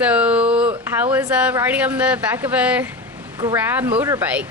So how was riding on the back of a Grab motorbike?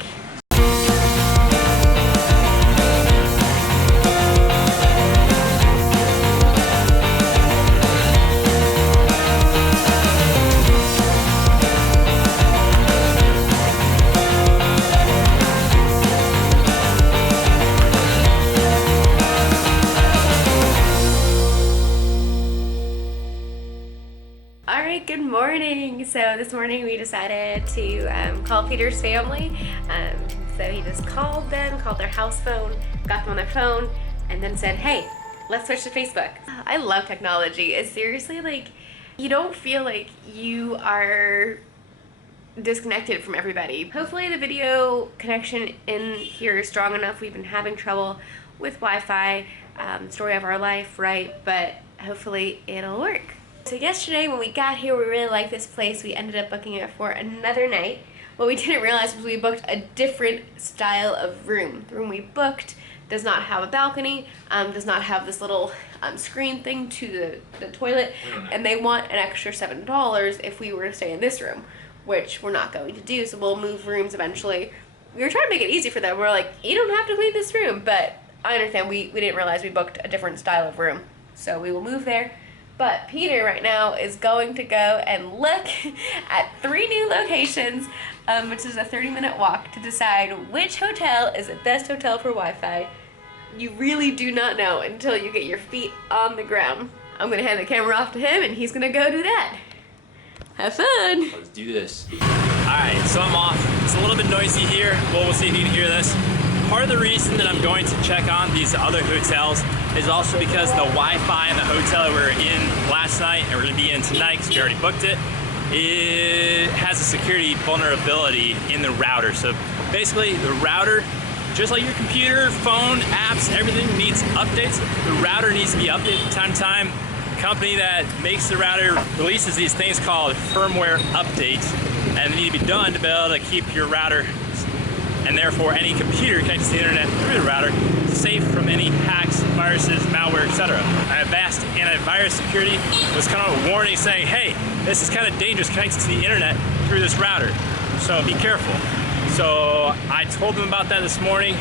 Good morning. So this morning we decided to call Peter's family. So he just called them, called their house phone, got them on their phone, and then said, hey, let's switch to Facebook. I love technology. It's seriously like, you don't feel like you are disconnected from everybody. Hopefully the video connection in here is strong enough. We've been having trouble with Wi-Fi, story of our life, right? But hopefully it'll work. So yesterday when we got here, we really liked this place. We ended up booking it for another night. What we didn't realize was we booked a different style of room. The room we booked does not have a balcony, does not have this little screen thing to the toilet, and they want an extra $7 if we were to stay in this room, which we're not going to do, so we'll move rooms eventually. We were trying to make it easy for them. We're like, you don't have to leave this room, but I understand we didn't realize we booked a different style of room. So we will move there. But Peter right now is going to go and look at 3 new locations, which is a 30-minute walk, to decide which hotel is the best hotel for Wi-Fi. You really do not know until you get your feet on the ground. I'm gonna hand the camera off to him and he's gonna go do that. Have fun. Let's do this. All right, so I'm off. It's a little bit noisy here. Well, we'll see if you can hear this. Part of the reason that I'm going to check on these other hotels is also because the Wi-Fi in the hotel that we were in last night and we're gonna be in tonight because we already booked it, it has a security vulnerability in the router. So basically the router, just like your computer, phone, apps, everything needs updates. The router needs to be updated from time to time. The company that makes the router releases these things called firmware updates, and they need to be done to be able to keep your router, and therefore any computer connected to the internet through the router, safe from any hacks, viruses, malware, etc. Avast antivirus security was kind of a warning saying, hey, this is kind of dangerous connected to the internet through this router, so be careful. So I told them about that this morning,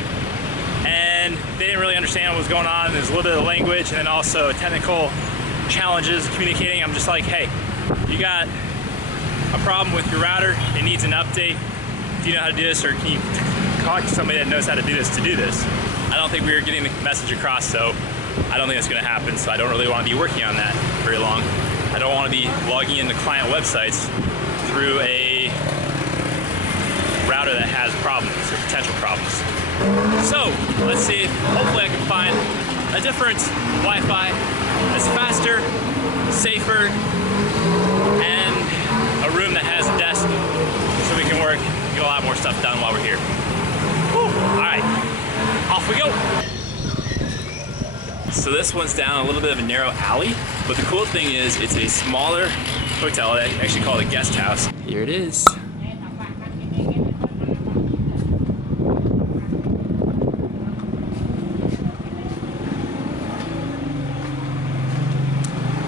and they didn't really understand what was going on. There's a little bit of language and then also technical challenges communicating. I'm just like, hey, you got a problem with your router, it needs an update. Do you know how to do this, or can you talk to somebody that knows how to do this? I don't think we were getting the message across, so I don't think that's going to happen. So I don't really want to be working on that very long. I don't want to be logging into client websites through a router that has problems or potential problems. So let's see if hopefully I can find a different Wi-Fi that's faster, safer, and a room that has a desk so we can work, get a lot more stuff done while we're here. Whew. All right, off we go. So this one's down a little bit of a narrow alley, but the cool thing is it's a smaller hotel. They actually call it a guest house. Here it is.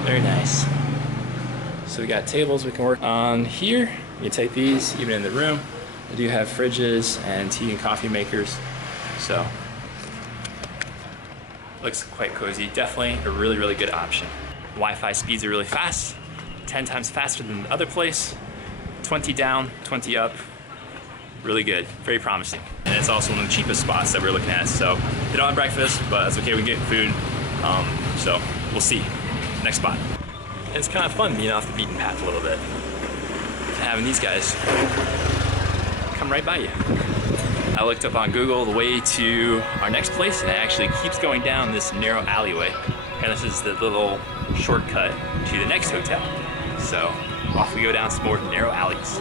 Very nice. So we got tables we can work on here. You can take these even in the room. We do have fridges and tea and coffee makers. So looks quite cozy. Definitely a really, really good option. Wi-Fi speeds are really fast, 10 times faster than the other place. 20 down, 20 up. Really good, very promising. And it's also one of the cheapest spots that we're looking at. So they don't have breakfast, but that's okay, we can get food. So we'll see. Next spot. And it's kind of fun being off the beaten path a little bit. Having these guys come right by you. I looked up on Google the way to our next place, and it actually keeps going down this narrow alleyway. And this is the little shortcut to the next hotel. So off we go down some more narrow alleys.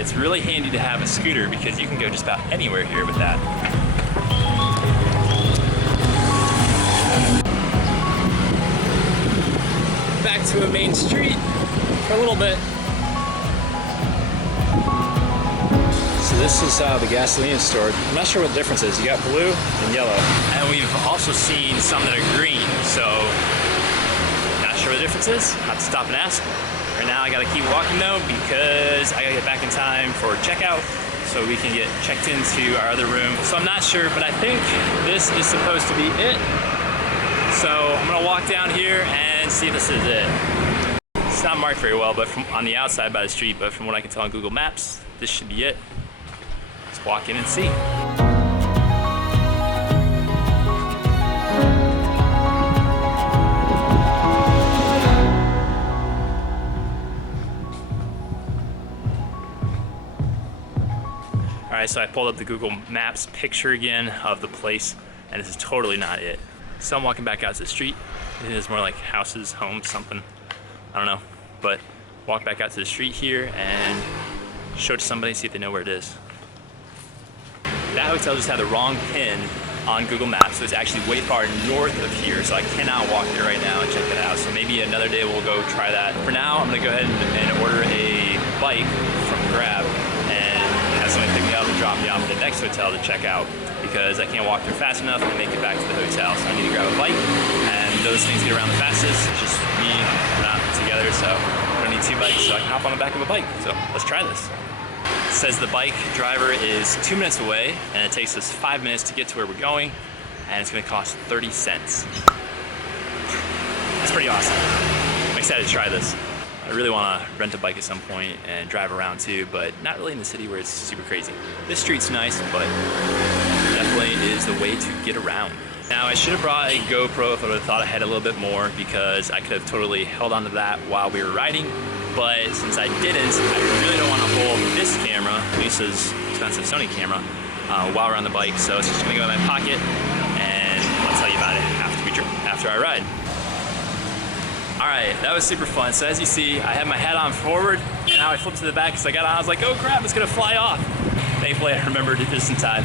It's really handy to have a scooter because you can go just about anywhere here with that. Back to a main street for a little bit. This is the gasoline is stored. I'm not sure what the difference is. You got blue and yellow. And we've also seen some that are green, so not sure what the difference is. I'll have to stop and ask. Right now I gotta keep walking though because I gotta get back in time for checkout so we can get checked into our other room. So I'm not sure, but I think this is supposed to be it. So I'm gonna walk down here and see if this is it. It's not marked very well, but from on the outside by the street, but from what I can tell on Google Maps, this should be it. Let's walk in and see. Alright, so I pulled up the Google Maps picture again of the place, and this is totally not it. So I'm walking back out to the street. It is more like houses, homes, something. I don't know. But walk back out to the street here and show it to somebody, see if they know where it is. That hotel just had the wrong pin on Google Maps. So it's actually way far north of here, so I cannot walk there right now and check it out. So maybe another day we'll go try that. For now, I'm gonna go ahead and order a bike from Grab and have somebody pick me up and drop me off at the next hotel to check out because I can't walk there fast enough to make it back to the hotel. So I need to grab a bike, and those things get around the fastest. It's just me, not together, so I don't need two bikes, so I can hop on the back of a bike. So let's try this. It says the bike driver is 2 minutes away, and it takes us 5 minutes to get to where we're going, and it's gonna cost 30 cents. That's pretty awesome. I'm excited to try this. I really want to rent a bike at some point and drive around too, but not really in the city where it's super crazy. This street's nice, but definitely is the way to get around. Now, I should have brought a GoPro if I would have thought I had a little bit more, because I could have totally held onto that while we were riding. But since I didn't, I really don't want to hold this camera, Lisa's expensive Sony camera, while we're on the bike. So it's just gonna go in my pocket, and I'll tell you about it after I ride. All right, that was super fun. So as you see, I had my hat on forward, and now I flipped to the back because I got on. I was like, oh crap, it's gonna fly off. Thankfully, I remembered it just in time.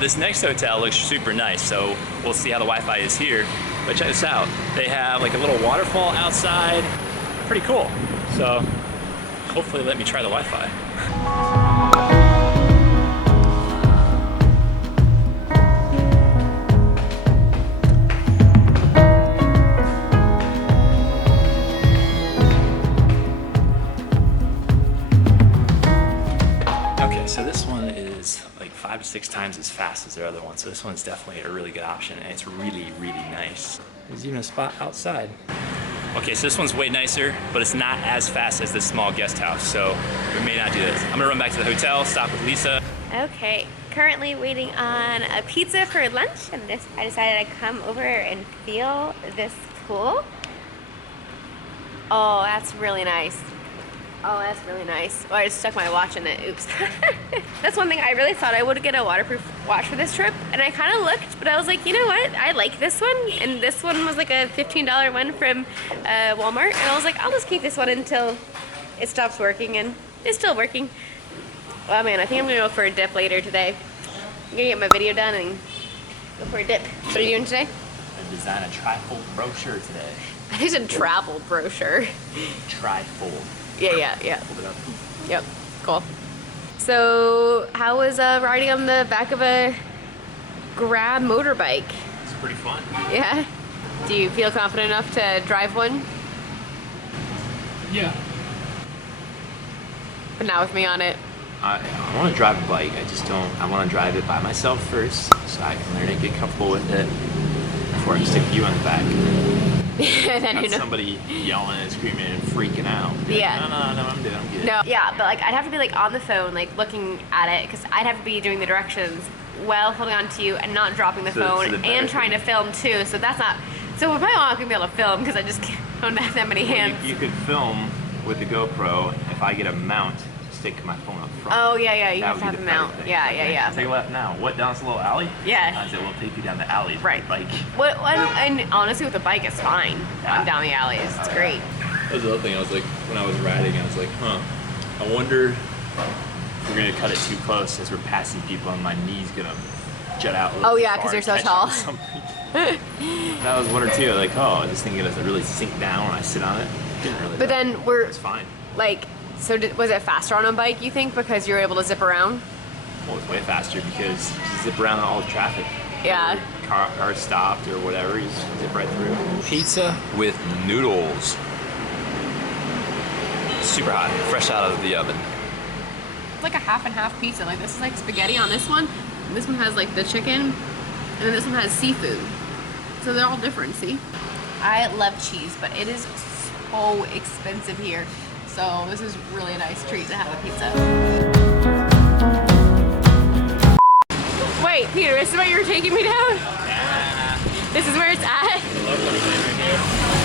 This next hotel looks super nice, so we'll see how the Wi-Fi is here. But check this out. They have like a little waterfall outside. Pretty cool. So hopefully let me try the Wi-Fi. So this one is like 5 to 6 times as fast as their other one. So this one's definitely a really good option, and it's really, really nice. There's even a spot outside. Okay, so this one's way nicer, but it's not as fast as this small guest house, so we may not do this. I'm gonna run back to the hotel, stop with Lisa. Okay, currently waiting on a pizza for lunch, and I decided I'd come over and feel this pool. Oh, that's really nice. Oh, that's really nice. Oh, I just stuck my watch in it. Oops. That's one thing. I really thought I would get a waterproof watch for this trip, and I kind of looked, but I was like, you know what? I like this one, and this one was like a $15 one from Walmart, and I was like, I'll just keep this one until it stops working, and it's still working. Oh man, I think I'm gonna go for a dip later today. I'm gonna get my video done and go for a dip. What are you doing today? I designed a trifold brochure today. There's a travel brochure. Trifold. Yeah. Hold it up. Yep, cool. So, how was riding on the back of a Grab motorbike? It's pretty fun. Yeah? Do you feel confident enough to drive one? Yeah. But not with me on it. I want to drive a bike. I just don't. I want to drive it by myself first, so I can learn it, get comfortable with it, before I stick you on the back. Then Got somebody yelling and screaming and freaking out. Yeah. Like, no, I'm good. No, yeah, but like I'd have to be like on the phone, like looking at it, because I'd have to be doing the directions while holding on to you and not dropping the phone and trying to film too. So that's not. So we're probably not gonna be able to film because I just don't have that many hands. You could film with the GoPro if I get a mount. Stick my phone up front. Oh yeah, you have to have the mount. Thing. Yeah. Take a left now. What, down this little alley? Yeah. I said we'll take you down the alley. Right. Bike. And honestly, with a bike, it's fine. On down the alleys, it's great. That was the other thing. I was like, when I was riding, I was like, I wonder if we're gonna cut it too close as we're passing people, and my knee's gonna jut out. Oh yeah, because you're so tall. That was one or two. Like, oh, this thing doesn't really sink down when I sit on it. Didn't really. But then it's fine. Like, so was it faster on a bike, you think, because you were able to zip around? well, it's way faster because you zip around all the traffic. Yeah. Car stopped or whatever, you just zip right through. Pizza with noodles. Super hot, fresh out of the oven. It's like a half and half pizza. Like this is like spaghetti on this one. And this one has like the chicken, and then this one has seafood. So they're all different, see? I love cheese, but it is so expensive here. So this is really a nice treat to have a pizza. Wait, Peter, this is where you were taking me down? Yeah. This is where it's at? I love everything right here.